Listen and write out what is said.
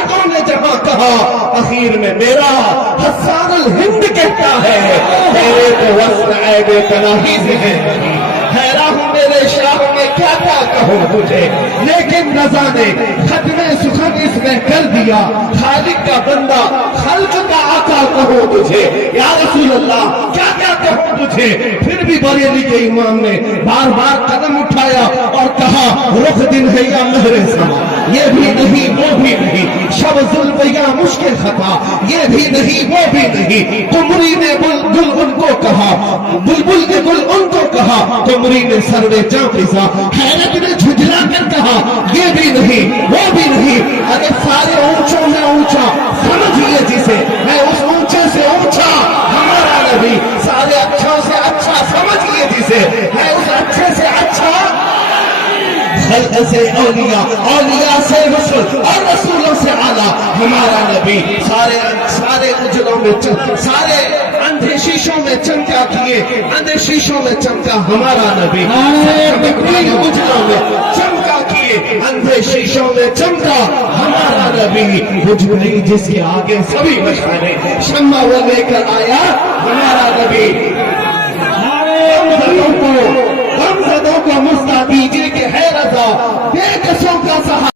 عاشقوں نے جہاں کہا اخیر میں میرا حسان الہند کہتا ہے تیرے تو وصل عیب پناہی سے ہے حیران ہوں میرے شاہ میں کیا کیا کہوں تجھے لیکن رضا نے ختم سخن اس میں کر دیا خالق کا بندہ خلق کا آقا کہوں تجھے یا رسول اللہ کیا کیا کہوں تجھے پھر بھی بریلی کے امام نے بار بار قدم اٹھایا اور کہا رخ دن ہے یا مہر سما یہ بھی نہیں وہ بھی نہیں شب ظلم یا مشکل خطا یہ بھی نہیں وہ بھی نہیں قمری نے گل ان کو کہا بلبل نے گل ان کو کہا قمری نے سروے جاں فضا حیرت نے جھجلا کر کہا یہ بھی نہیں وہ بھی نہیں ارے سارے اونچوں میں اونچا سمجھئے جسے میں اس اونچے سے اونچا ہمارا نبی سارے اچھوں سے اچھا سمجھئے جسے میں اس اچھے سے اچھا خلق سے اولیاء اولیاء سے رسول اور رسولوں سے اعلیٰ ہمارا نبی سارے اجروں میں سارے اندھے شیشوں میں چمکا کیے اندھے شیشوں میں چمکا ہمارا نبی اجروں میں چمکا کیے اندھے شیشوں میں چمکا ہمارا نبی بجھ گئی جس کے آگے سبھی مشعلیں شمع وہ لے کر آیا ہمارا نبی